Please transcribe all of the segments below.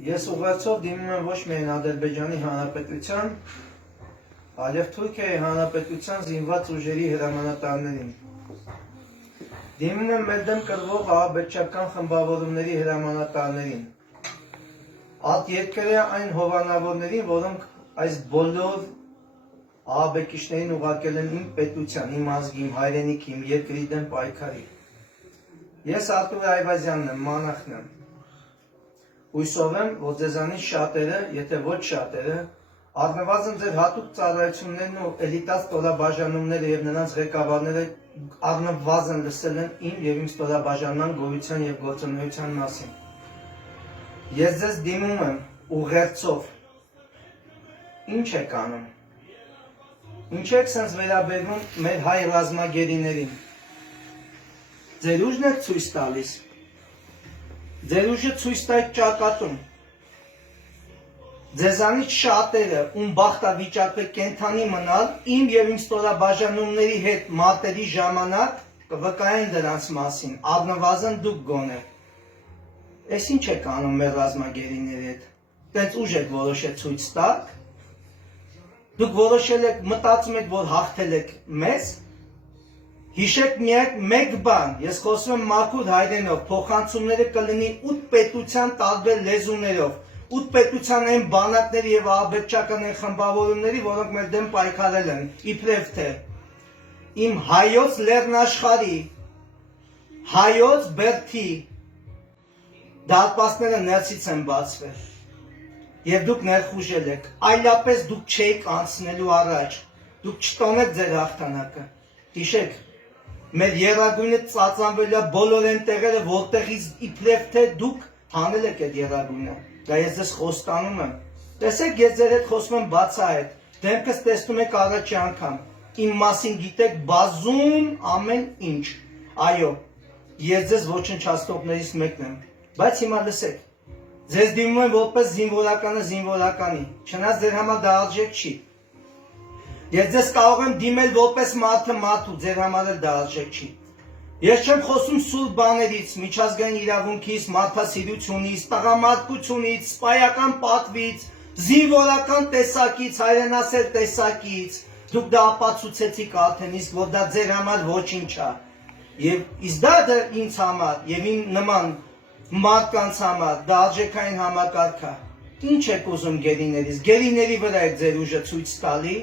Ես ուղերձով դիմում եմ ոչ միայն Ադրբեջանի Հանրապետության, այլև Թուրքիայի Հանրապետության զինված ուժերի հրամանատարներին։ Դիմում եմ մեր դեմ կրվող ահաբեկչական խմբավորումների հրամանատարներին, արտերկրյա այն հովանավորներին, որոնք այս բոլոր ահաբեկիչներին ուղարկել են իմ պետության, իմ ազգի, իմ հայրենիքի, իմ երկրի դեմ պայքարի։ Ես Արտուր Այվազյանն եմ, մանախն եմ։ Հույսով եմ, որ ձեզանից շատերը, եթե ոչ շատերը, առնվազն ձեր հատուկ ծառայություններն ու էլիտար ստորաբաժանումները և նրանց ղեկավարները առնվազն լսել են իմ և իմ ստորաբաժանման գոյության և գործունեության մասին։ Ես ձեզ դիմում եմ ուղերձով։ Ինչ եք անում։ Ինչ եք սենց վերաբերվում մեր հայ ռազմագերիներին։ Ձեր ուժն եք ցույց տալիս։ Ձեր ուժը ցույց տայք ճակատում։ Ձեզանից շատերը, ում բախտավիճակը կենդանի մնալ, իմ և իմ ստորաբաժանումների հետ մարտերի ժամանակ կվկայեն դրանց մասին, առնվազն դուք գոնե։ Էս ինչ եք անում մեր ռազմագերիների հետ։ Տենց ուժ եք որոշել ցույց տաք։ Դուք որոշել եք, մտածում եք, որ հաղթել եք մեզ։ Հիշեք միայն մեկ բան, ես խոսում եմ մաքուր հայրենով, փոխանցումները կլինի 8 պետության տարբեր լեզուներով, 8 պետության այն բանակների և ահաբեկչական այն խմբավորումների, որոնք մեր դեմ պայքարել են, իբրև թե իմ հայոց լեռնաշխարհի, հայոց բերդի դարպասները ներսից են բացվել, և դուք ներխուժել եք, այլապես դուք չէիք անցնելու առաջ, դուք չտոնեք ձեր հաղթանակը, հիշեք, մեր եռագույնը ծածանվել է բոլոր այն տեղերը, որտեղից իբրև թե դուք հանել եք այդ եռագույնը, դա ես ձեզ խոստանում եմ, տեսեք ես ձեր հետ խոսում եմ բացահայտ, դեմքս տեսնում եք առաջի անգամ, իմ մասին գիտեք բազում ամեն ինչ, այո, ես ձեզ ոչնչացնողներից մեկն եմ, բայց հիմա լսեք, ձեզ դիմում եմ որպես զինվորականը զինվորականի, չնայած ձեր համար դա արժեք չի, ես ձեզ կարող եմ դիմել որպես մարդը մարդու, ձեր համար էլ դա արժեք չի, ես չեմ խոսում սուր բաներից, միջազգային իրավունքից, մարդասիրությունից, տղամարդկությունից, սպայական պատվից, զինվորական տեսակից, հայրենասեր տեսակից, դուք դա ապացուցեցիք արդեն, իսկ որ դա ձեր համար ոչինչ է, և իսկ դա ինձ համար և իմ նման մարդկանց համար, դա արժեքային համակարգ է, ինչ եք ուզում գերիներից, գերիների վրա եք ձեր ուժը ցույց տալի,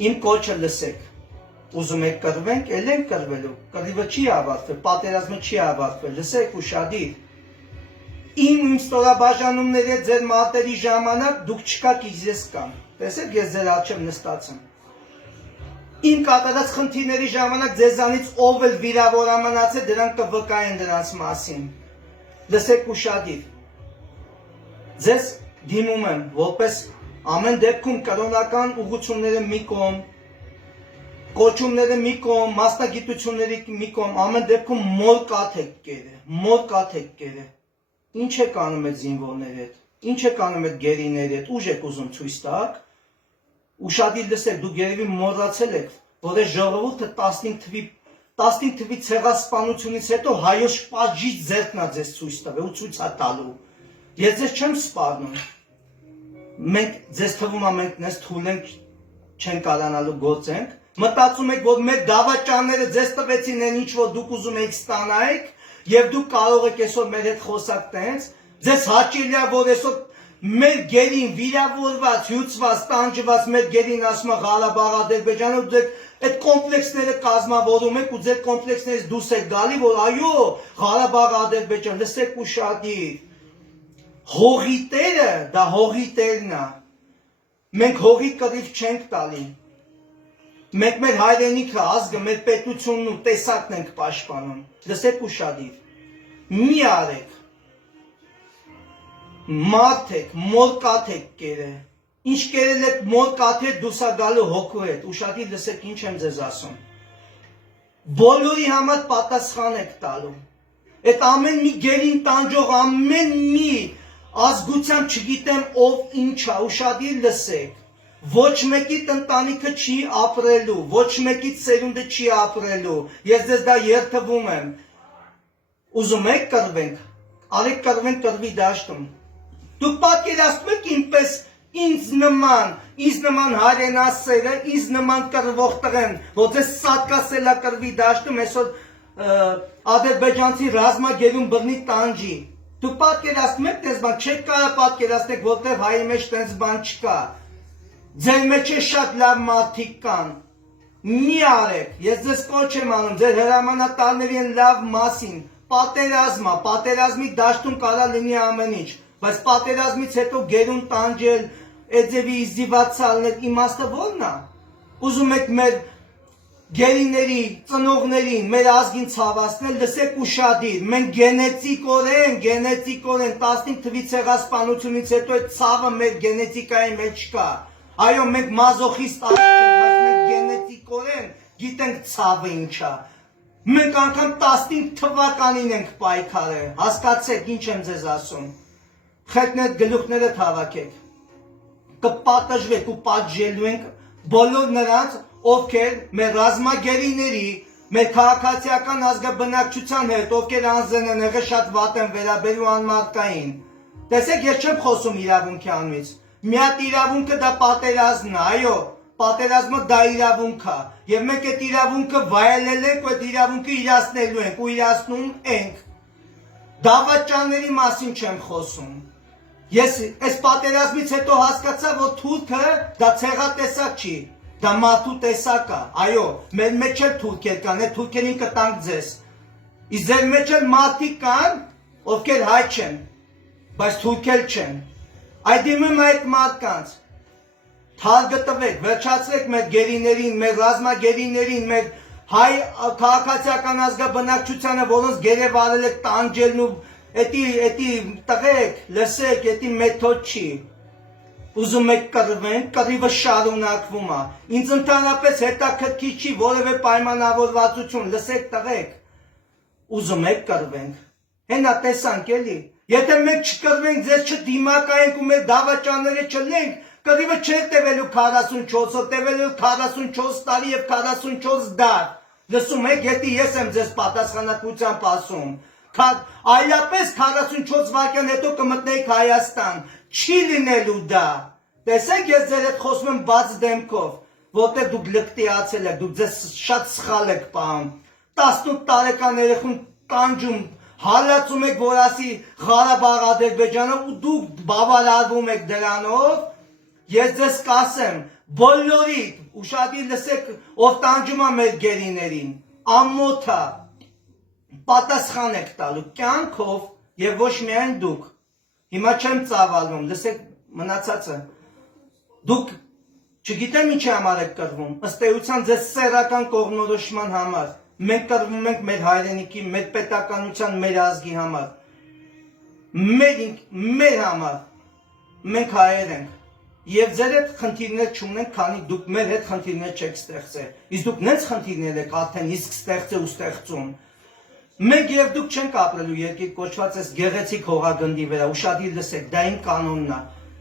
իմ կոչը լսեք, ուզում եք կռվենք, էլ ենք կռվելու, կռիվը չի ավարտվել, պատերազմը չի ավարտվել, լսեք ուշադիր, իմ ստորաբաժանումների հետ ձեր մարտերի ժամանակ դուք չկաք, ես կամ, տեսեք ես ձեր առջև նստած եմ, իմ կատարած խնդիրների ժամանակ ձեզանից ով էլ վիրավոր մնացել, դրանք կվկայեն դրանց մասին, լսեք ուշադիր, ձեզ դիմում եմ, որպես ամեն դեպքում կրոնական ուղղությունները մի կողմ, կոչումները մի կողմ, մասնագիտությունների մի կողմ, ամեն դեպքում մոր կաթ եք կերը, ինչ եք անում այդ զինվորների հետ, ինչ եք անում այդ գերիների հետ, ուժ եք ուզում ցույց տաք, ուշադիր լսեք, դուք երևի մոռացել եք, որ այս ժողովուրդը 15 թվի ցեղասպանությունից հետո հայոց պատժից ձեռքն է ձեզ ցույց տվել ու ցույց է տալու, ես ձեզ չեմ սպառնում, մենք ձեզ թվում է մենք նես թույլ ենք չեն կարանալու գործենք, մտածում եք, որ մեր դավաճանները ձեզ տվեցին այն ինչ, որ դուք ուզում եք ստանայիք, և դուք կարող եք այսօր մեր հետ խոսակ տենց, ձեզ հաճելի է, որ այսօր մեր գերին վիրավորված, հյուծված, տանջված մեր գերին ասում է Ղարաբաղ Ադրբեջանը, ու դուք այդ կոմպլեքսները կազմավորում եք ու ձեր կոմպլեքսներից դուրս եք գալի, որ այո, Ղարաբաղ Ադրբեջան, լսեք ուշադիր, հողի տերը, դա հողի տերն է, մենք հողի կռիվ չենք տալի, մենք մեր հայրենիքը, ազգը, մեր պետությունն ու տեսակն ենք պաշտպանում, լսեք ուշադիր, մի արեք, մարդ եք, մոր կաթ եք կերը, ինչ կերել եք մոր կաթի հետ դուրս է գալու հոգու հետ, ուշադիր լսեք ինչ եմ ձեզ ասում, բոլորի համար պատասխան եք տալու, այդ ամեն մի գերին տանջող, ամեն մի ազգությամբ չգիտեմ ով ինչ է, ուշադիր լսեք, ոչ մեկիդ ընտանիքը չի ապրելու, ոչ մեկիդ սերունդը չի ապրելու, ես ձեզ դա երդվում եմ, ուզում եք կռվենք, արեք կռվենք կռվի դաշտում, Դուք պատկերացնում եք ինպես ինձ նման հայրենասերը, ինձ նման կռվող տղեն, որ ձեզ սատկասելա կռվի դաշտում, այսօր ադրբեջանցի ռազմագերուն բռնի տանջի։ Դուք պատկերացնում եք տես բան, չեք կարող պատկերացնեք, որտեղ հայի մեջ տես բան չկա։ Ձեր մեջ է շատ լավ մարդիկ կան։ Մի արեք, ես ձեզ կոչ եմ անում, ձեր հրամանատարների են լավ մասին, պատերազմի դաշտում կարա լինի ամեն ինչ, բայց պատերազմից հետո գերուն տանջել, էձևի իզդիվացալներ իմաստը ո՞րն է։ Ուզում եք մեր գերիների, ծնողներին, մեր ազգին ցավացնել, լսեք ուշադիր, մենք գենետիկորեն 15 թվի ցեղասպանությունից հետո այդ ցավը մեր գենետիկայի մեջ կա։ Այո, մենք մազոխիստ ազգ ենք, բայց մենք գենետիկորեն գիտենք ցավը ինչ է։ Մենք անգամ 15 թվականին ենք պայքարել, հասկացեք ինչ եմ ձեզ ասում։ Խելքներդ գլուխները հավաքեք, կպատժվեք ու պատժելու ենք բոլոր նրանց, ովքեր մեր ռազմագերիների, մեր քաղաքացիական ազգաբնակչության հետ, ովքեր անձեն են եղել շատ վատ են վերաբերում անմարդկային։ Տեսեք, ես չեմ խոսում իրավունքի անունից։ Մի հատ իրավունքը դա պատերազմն է, այո, պատերազմը դա իրավունք է, եւ մենք այդ իրավունքը վայելել ենք, այդ իրավունքը իրացնելու ենք ու իրացնում ենք։ Դավաճանների մասին չեմ խոսում։ Ես այս պատերազմից հետո հասկացա, որ թուրքը դա ցեղատեսակ չի, դա մարդու տեսակ է, այո, մեր մեջ էլ թուրքեր կան, այդ թուրքերին կտանք ձեզ։ Իսկ ձեր մեջ էլ մարդիկ կան, ովքեր հայ չեն, բայց թուրքեր չեն։ Այդ իմում այդ մարդկանց թարգտվեք, վերջացրեք մեր գերիներին, մեր ռազմագերիներին, մեր հայ քաղաքացիական ազգաբնակչությանը, որոնց գերեվարել եք տանջելն ու էդի տղեկ, լսեք, էդի մեթոդ չի։ Ուզում եք կռվենք, կռիվը շարունակվում է։ Ինձ ընդհանրապես հետաքրքիր չի որևէ պայմանավորվածություն, լսեք տղեկ։ Ուզում եք կռվենք։ Հենա տեսանք էլի։ Եթե մենք չկռվենք, ձեզ չդիմակայենք ու մեր դավաճանները չլենք, կռիվը չէր տևելու 44, տևելու 44 տարի եւ 44 դար։ Լսում եք, եթե ես եմ ձեզ պատասխանատվությամբ ասում, այլապես 44 վայրկյան հետո կմտնեիք Հայաստան, չի լինելու դա։ Տեսեք, ես ձեր հետ խոսում եմ բաց դեմքով, որտեղ դուք լկտիացել եք, դուք ձեզ շատ սխալ եք պահում։ 18 տարեկան երեխուն տանջում, հալածում եք, որ ասի Ղարաբաղ Ադրբեջանը ու դուք բավարարվում եք դրանով, ես ձեզ կասեմ, բոլորիդ, ուշադիր լսեք, ով տանջում է մեր գերիներին, ամոթա, պատասխան եք տալու կյանքով եւ ոչ միայն դուք։ Հիմա չեմ ծավալվում, լսեք մնացածը։ Դուք չգիտեմ ինչի համար եք կռվում, ըստ էության ձեզ սեռական կողմնորոշման համար։ Մենք կռվում ենք մեր հայրենիքի, մեր պետականության, մեր ազգի համար։ Մեր համար։ Մենք հայեր ենք։ Եվ ձեր հետ խնդիրներ չունենք, քանի դուք մեր հետ խնդիրներ չեք ստեղծել։ Իսկ դուք նենց խնդիրներ եք արդեն իսկ ստեղծել ու ստեղծում։ Մենք եւ դուք չենք ապրելու երկիր կոչված այս գեղեցիկ հողագնդի վրա, ուշադիր լսեք, դա իմ կանոնն է։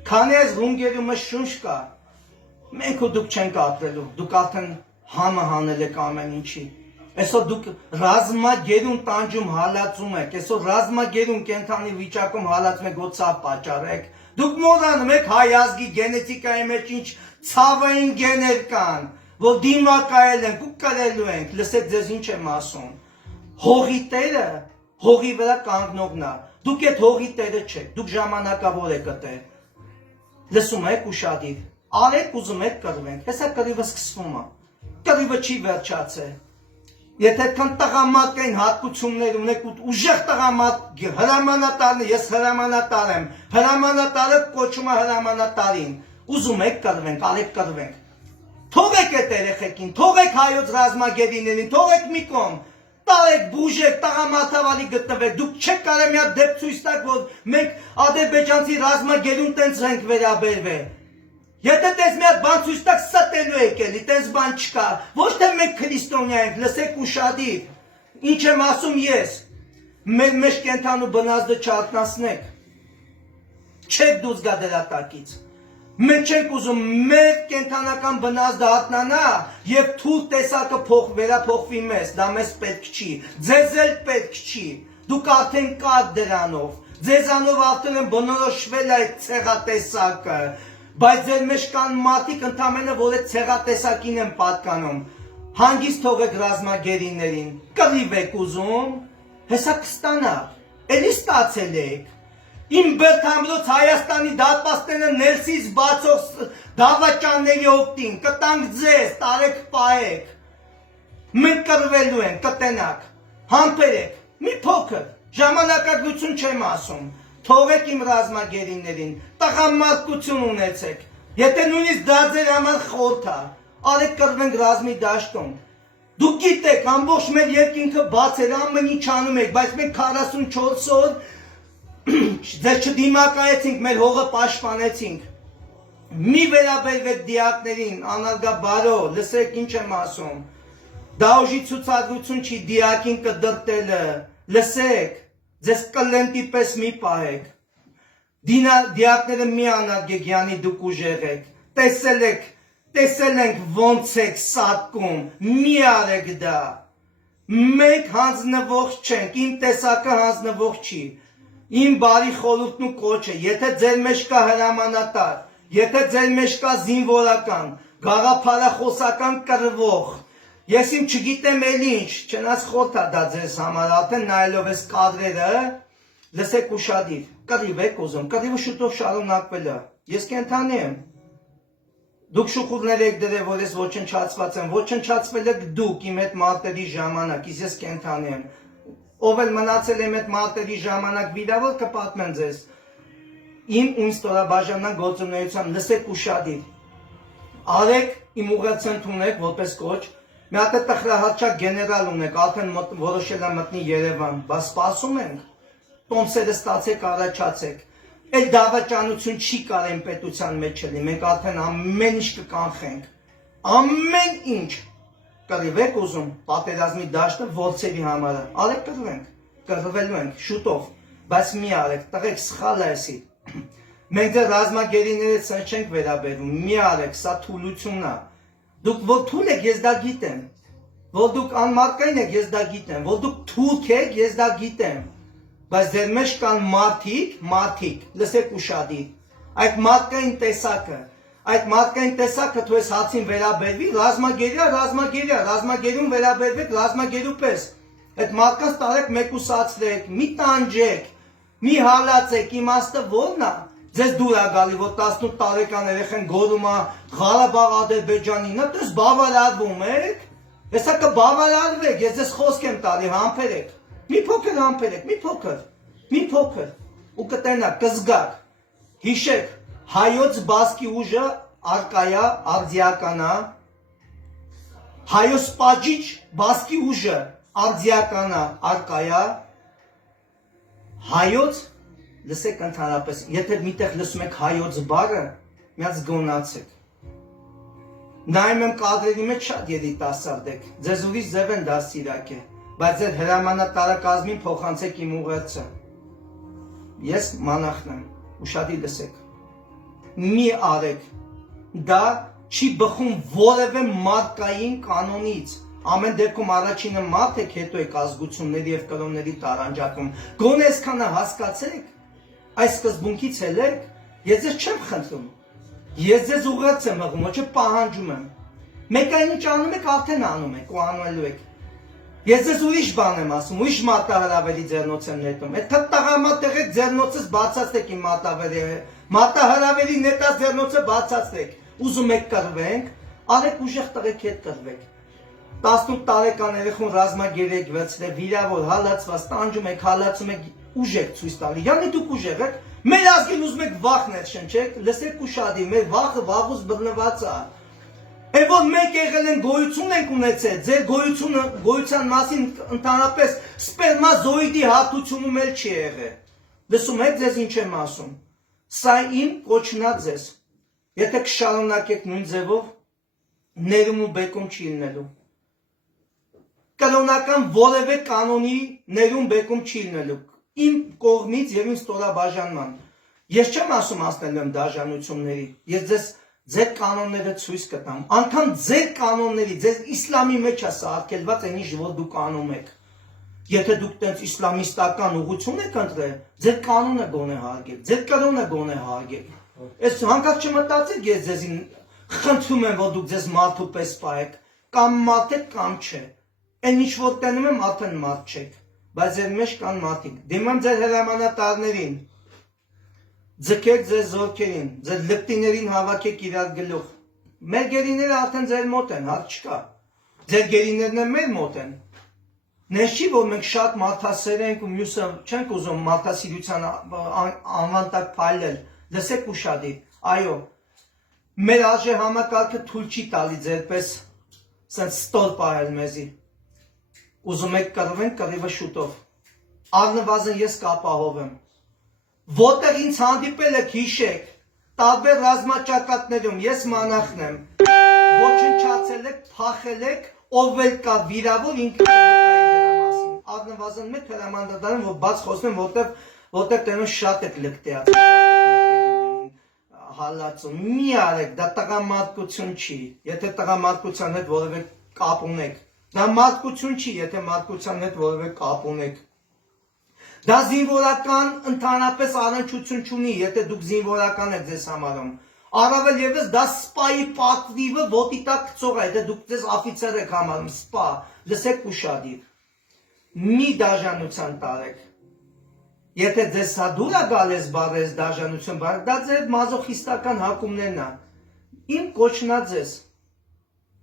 Քանի այս ռունգերումը շունչ կա, մենք ու դուք չենք ապրելու, դուք արդեն համը հանել եք ամեն ինչի։ Այսօր դուք ռազմագերուն տանջում հալածում եք, այսօր ռազմագերուն կենթանի վիճակում հալածում եք, որ ցավ պատճառեք։ Դուք մոռանում եք հայ ազգի գենետիկայի մեջ ինչ ցավային գեներ կան, որ դիմակայել ենք ու կրելու ենք, լսեք ձեզ ինչ եմ ասում։ Հողի տերը, հողի վրա կանգնողն է, դուք այդ հողի տերը չեք, դուք ժամանակավոր եք տեր։ Լսում եք ուշադիր, արեք ուզում եք կռվենք, հեսա կռիվը սկսվում է, կռիվը չի վերջացել։ Եթե այդքան տղամարդկային հատկություններ ունեք ու ուժեղ տղամարդ հրամանատարն է, ես հրամանատար եմ, հրամանատարը կոչում է հրամանատարին, ուզում եք կռվենք, արեք կռվենք։ Թողեք այդ երեխեքին, թողեք հայոց ռազմագերիներին, թողեք մի կողմ, տարեք, բուժեք, տղամարդավարի գտնվեք, դուք չեք կարող մի հատ դեպք ցույց տաք, որ մենք ադրբեջանցի ռազմագերուն տենց ենք վերաբերվել։ Եթե տես մի հատ բան ցույց տաք, ստելու եք էլի, տես բան չկա։ Ոչ թե մենք քրիստոնյա ենք, լսեք ուշադիր։ Ինչ եմ ասում ես։ Մեր մեջ կենթանու բնազդը չարտնասնեք։ Չեք դուրս գա դրա տակից։ Մենք չենք ուզում մեր կենթանական բնազդը հատնանա եւ թույլ տեսակը վերափոխվի մեզ, դա մեզ պետք չի, ձեզ էլ պետք չի, դուք արդեն կաք դրանով, ձեզանով արդեն են բնորոշվել այդ ցեղատեսակը, բայց ձեր մեջ կան մարդիկ ընդամենը, որ այդ ցեղատեսակին են պատկանում, հանգիստ թողեք ռազմագերիներին, կռիվ եք ուզում, հեսա կստանա, էլի ստացել եք, իմ Բերթամրոց Հայաստանի դատպաստները ներսից բացող դավաճանների օգտին, կտանք ձեզ, տարեք պահեք, մենք կռվելու են, կտենակ, համբերեք, մի փոքր, ժամանակագրություն չեմ ասում, թողեք իմ ռազմագերիներին, տղամարդկություն ունեցեք, եթե նույնիսկ դա ձեր համար խորհուրդ է, արեք կռվենք ռազմի դաշտում, դուք գիտեք, ամբողջ մեր երկինքը բաց էր, ամեն ինչ անում եք, բայց մենք 44 օր ձեզ չդիմակայեցինք, մեր հողը պաշտպանեցինք, մի վերաբերվեք դիակներին, անարգաբարո, լսեք ինչ եմ ասում, դա ուժի ցուցադրություն չի դիակին կդրտելը, լսեք, ձեզ կլենտի պես մի պահեք, դիակները մի անարգեք, յանի դուք ուժեղ եք, տեսել ենք ոնց եք սատկում, մի արեք դա, մենք հանձնվող չենք, իմ տեսակը հանձնվող չի, իմ բարի խորհուրդն ու կոչը, եթե ձեր մեջ կա հրամանատար, եթե ձեր մեջ կա զինվորական, գաղափարախոսական կռվող, ես իմ չգիտեմ էլ ինչ, չնայած խոտ է դա ձեզ համար, արդեն նայելով ես կադրերը, լսեք ուշադիր, կռիվ եք ուզում, կռիվը շուտով շարունակվել է, ես կենդանի եմ, դուք շուխուրներ եք դրել, որ ես ոչնչացված եմ, ոչնչացվել եք դուք իմ հետ մարտերի ժամանակ, ես կենդանի եմ, ով էլ մնացել եմ այդ մարտերի ժամանակ վիրավոր կպատմեն ձեզ, իմ ու ստորաբաժանման գործունեության, լսեք ուշադիր, արեք իմ ուղղացент ունեք, որպես կոչ, մի հատ է տխրահարչակ գեներալ ունեք, արդեն որոշել է մտնի Երևան, բա սպասում ենք, տոմսերը ստացեք, առաջացեք, էլ դավաճանություն չի կարեն պետության մեջ չլի, մենք արդեն ամեն ինչ կկանխենք, ամեն ինչ, կռիվ եք ուզում, պատերազմի դաշտը ворցերի համարը, արեք կռվենք, կռվելու ենք, շուտով, բայց մի արեք, տղեք սխալ է էսի, մենք ձեր ռազմագերիները սենց չենք վերաբերում, մի արեք, սա թուլությունն է, դուք որ թուլ եք, ես դա գիտեմ, որ դուք անմարդկային եք, ես դա գիտեմ, որ դուք թուրք եք, ես դա գիտեմ, բայց ձեր մեջ կան մարդիկ, լսեք ուշադիր, այդ մարդկային տեսակը թույս հացին վերաբերվի, ռազմագերուն վերաբերվեք, ռազմագերու պես, այդ մարդկանց տարեք մեկուսացրեք, մի տանջեք, մի հալացեք, իմաստը որն է, ձեզ դուր է գալի, որ 18 տարեկան երեխեն գորում է Ղարաբաղ Ադրբեջանին, դες բավարարվում եք, հեսա կբավարարվեք, ես ձեզ խոսք եմ տալի, համբերեք, մի փոքր համբերեք, մի փոքր, ու կտենակ, կզգաք, հիշեք, հայոց բասկի ուժը արկայա, արձիականա, հայոց պաջիչ բասկի ուժը արձիականա, արկայա, հայոց, լսեք ընդհանրապես, եթե միտեղ լսում եք հայոց բառը, միած գոնացեք, նայում եմ կադրերի մեջ շատ երիտասարդ եք, ձեզ ուրիշ ձև են դաստիարակ է, բայց ձեր հրամանատարակազմին փոխանցեք իմ ուղերձը, ես մանախն եմ, ուշադիր լսեք, մի արեք, դա չի բխում որևէ մարդկային կանոնից, ամեն դեպքում առաջինը մարդ եք, հետո եք ազգությունների և կրոնների տարանջակում, գոնե այսքանը հասկացեք, այս սկզբունքից էլ եք, ես ձեզ չեմ խնդրում, ես ձեզ ուղերձ եմ հղում, ոչ պահանջում եմ, մեկ այն ինչ անում եք, արդեն անում եք ու անելու եք, ես ձեզ ուրիշ բան եմ ասում, ուրիշ մարտահրավերի ձեռնոց եմ նետում, այդ տղամարդ եղեք ձեռնոցս բացացրեք իմ մարտահրավերի նետած ձեռնոցը բացացրեք, ուզում եք կռվենք, արեք ուժեղ տղեկ հետ կռվեք, 18 տարեկան երեխուն ռազմագեր եք վերցրել, վիրավոր, հալածված, տանջում եք, հալածում եք, ուժ եք ցույց տալի, յանի դուք ուժեղ եք, մեր ազգին ուզում եք վախ ներշնչեք, լսեք ուշադիր, մեր վախը վաղուց բռնված է, Եվ որ մենք եղել են գոյություն ենք ունեցել, ձեր գոյության մասին ընդհանրապես սպերմազոիդի հարթությունում էլ չի եղել, լսում եք ձեզ ինչ եմ ասում, սա իմ կոչն է ձեզ, եթե կշարունակեք նույն ձևով, ներում ու բեկում չի լինելու, կրոնական որևէ կանոնի ներում բեկում չի լինելու, իմ կողմից և իմ ստորաբաժանման, ես չեմ ասում ասնելու եմ դաժանությունների, ես ձեր կանոնները ցույց կտամ, անգամ ձեր կանոնների, ձեր իսլամի մեջ է սարքելված այն ինչ որ դուք անում եք, Եթե դուք տենց իսլամիստական ուղղություն եք ընտրել, ձեր կանոնը գոնե հարգեք, ձեր կրոնը գոնե հարգեք։ Այս հանկարծ չմտածեք ես ձեզին խնդրում եմ, որ դուք ձեզ մարդու պես պահեք, կամ մարդ եք կամ չէ։ Այն ինչ որ տենում եմ արդեն մարդ չեք, բայց ձեր մեջ կան մարդիկ։ Դիմեմ ձեր հրամանատարներին, ձգեք ձեր զորքերին, ձեր լկտիներին հավաքեք իրար գլուխ։ Մեր գերիները արդեն ձեր մոտ են, հարց չկա։ Ձեր գերիներն են մեր մոտ են։ Նես չի, որ մենք շատ մարդասեր ենք ու մյուսը չենք ուզում մարդասիրության անվան տակ փայլել, լսեք ուշադիր, այո, մեր արժե համակարգը թույլ չի տալի ձերպես սենց ստոր պահել մեզի, ուզում եք կռվենք կռիվը շուտով, առնվազն ես կապահովեմ, որտեղ ինձ հանդիպել եք հիշեք, տարբեր ռազմաճակատներում ես մանախն եմ, ոչնչացել եք, փախել եք, ով էլ կա վիրավոր ինքը առնվազն մեկ հրամանատարին, որ բաց խոսնեմ, որտեղ տենում շատ եք լկտեած, հալածում, մի արեք, դա տղամարդկություն չի, եթե տղամարդկության հետ որևէ կապ ունեք, դա մարդկություն չի, եթե մարդկության հետ որևէ կապ ունեք, դա զինվորական ընդհանրապես առնչություն չունի, եթե դուք զինվորական եք ձեզ համարում, առավել ևս դա սպայի պատվիվը ոտի տակ գցող է, եթե դուք ձեզ աֆիցեր եք համարում, սպա, լսեք ուշադիր, մի դաժանության տարեք, եթե ձեզ հա դուր է գալես բարես դաժանություն բարեք, դա ձեր մազոխիստական հակումներն է, իմ կոչնա ձեզ,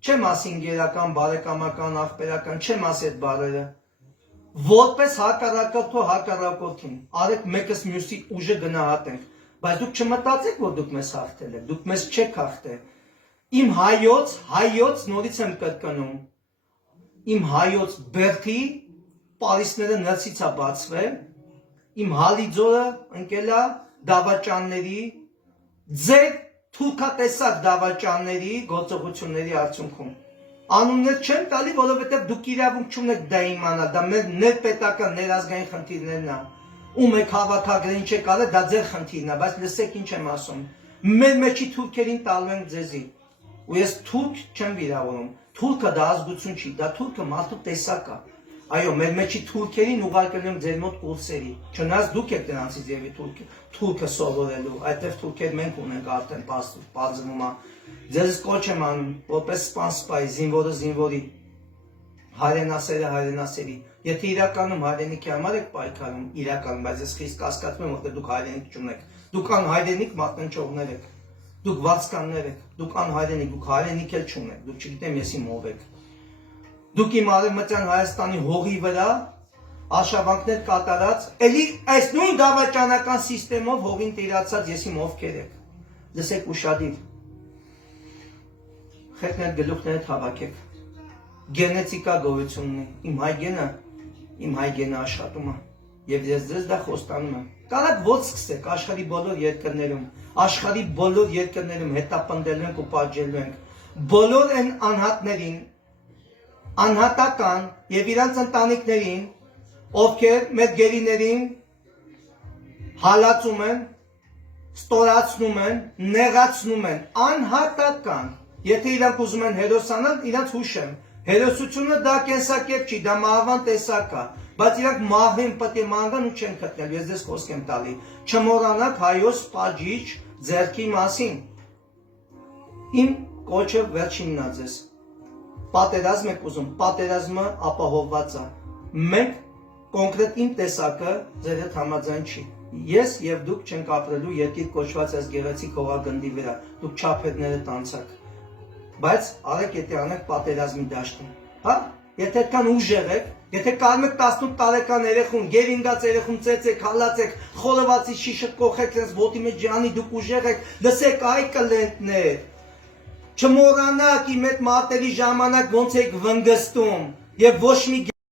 չեմ ասին գերական, բարեկամական, աղբերական, չեմ ասի այդ բարերը, որպես հակառակորդը հակառակորդին, արեք մեկս մյուսի ուժը գնահատենք, բայց դուք չմտածեք, որ դուք մեզ հաղթել եք, դուք մեզ չեք հաղթել, իմ հայոց նորից եմ կրկնում, իմ հայոց բերդի պարիսները նրցից է բացվել, իմ հալիձորը ընկելա դավաճանների, ձեր թուրքատեսակ դավաճանների գործողությունների արդյունքում։ Անուններ չեմ տալի, որովհետև դուք իրավունք չունեք դա իմանալ, դա մեր ներպետական, ներազգային խնդիրներն է։ Ում եք հավաքագրին չեք արել, դա ձեր խնդիրն է, բայց լսեք ինչ եմ ասում։ Մեր մեջի թուրքերին տալու ենք ձեզի։ Ու ես թուրք չեմ վիրավորում։ Թուրքը դա ազգություն չի, դա թուրքը մարդու տեսակ է։ Այո, մեր մեջի թուրքերին ուղարկել եմ ձեր մոտ կուրսերի, չնայած դուք եք դրանցից եւի թուրքը սովորելու, այդտեղ թուրքեր մենք ունենք արդեն պարզվում է, ձեզ կոչ եմ անում, որպես սպայի, զինվորը զինվորի, հայրենասերը հայրենասերի, եթե իրականում հայրենիքի համար եք պայքարում, իրականում, բայց ես խիստ կասկածում եմ, որտեղ դուք հայրենիք չունեք, դուք անհայրենիք մատնանչողներ եք, դուք վարձկաններ եք, դուք անհայրենիք, դուք հայրենիք էլ չունեք, դուք չգիտեմ ես իմ ով եք։ Դուք իմ արևմտյան Հայաստանի հողի վրա արշավանքներ կատարած, էլի այս նույն դավաճանական սիստեմով հողին տիրացած ես իմ ովքեր եք, լսեք ուշադիր, խետներ գլուխներդ հավաքեք, գենետիկա գոյություն ունի, իմ հայ գենը աշխատում է, և ես ձեզ դա խոստանում եմ, կարակ ոնց սկսեք աշխարհի բոլոր երկրներում հետապնդելու ենք ու պատժելու ենք, բոլոր այն անհատներին, անհատական և իրանց ընտանիքներին, ովքեր մեր գերիներին հալածում են, ստորացնում են, նեղացնում են, անհատական, եթե իրանք ուզում են հերոսանալ, իրանց հուշեմ, հերոսությունը դա կենսակերպ չի, դա մահվան տեսակ է, բայց իրանք մահվին պետք է մանրան ու չեն գտնել, ես ձեզ խոսք եմ տալի, չմոռանաք հայոց պատժիչ ձեռքի մասին, իմ կոչը վերջինն է ձեզ, պատերազմ եք ուզում, պատերազմը ապահովված է, մենք կոնկրետ իմ տեսակը ձեր հետ համաձայն չի, ես և դուք չենք ապրելու երկիր կոչված այս գեղեցիկ հողագնդի վրա, դուք չափերներդ անցաք, բայց արեք եթե անեք պատերազմի դաշտում, հա, եթե այդքան ուժեղ եք, եթե կարում եք 18 տարեկան երեխուն, գերինգած երեխուն ծեծեք, հալածեք, խորովածի շիշը կոխեք, ոտի մեջ ջանի դուք ուժեղ եք, լսեք այ կլենտներ, չմոռանաք իմ այդ մարտերի ժամանակ ոնց եք վնգստում և ոչ մի